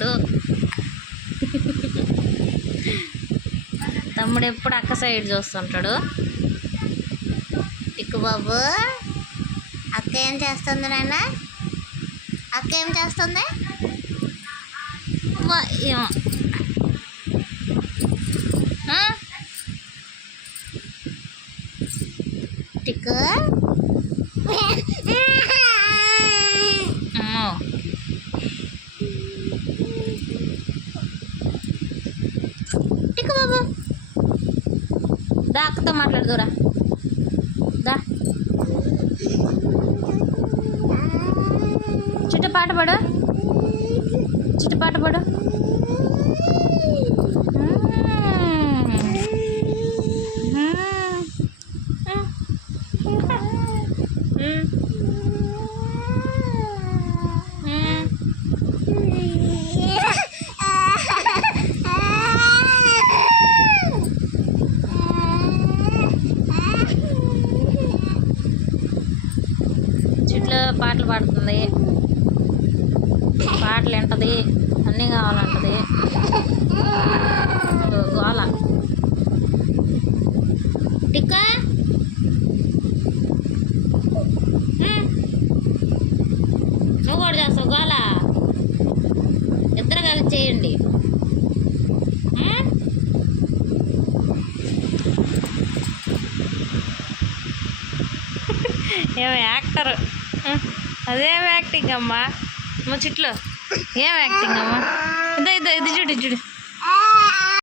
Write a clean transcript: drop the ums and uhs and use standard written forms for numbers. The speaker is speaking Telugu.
తమ్ముడు తమ్ముడు ఎప్పుడు అక్క సైడ్ చూస్తుంటాడు. టిక్కు బాబు అక్క ఏం చేస్తుంది నాన్న? అక్క ఏం చేస్తుంది? టిక్కు టిక్కు బాబు దా అక్కతో మాట్లాడుదురా దా. చిట్టు పాట పాడు, చిట్టు పాట పాడు. చిట్లో పాటలు పాడుతుంది, పాటలు వింటది, అన్నీ కావాలంటది. గోల టిక్క నువ్వు కూడా చేస్తావు గోల. ఇద్దరు కలిసి చేయండి. ఏమో యాక్టర్, అదేం యాక్టింగ్ అమ్మా. మా చిట్లో ఏం యాక్టింగ్ అమ్మా. ఇది చూడు చూడు.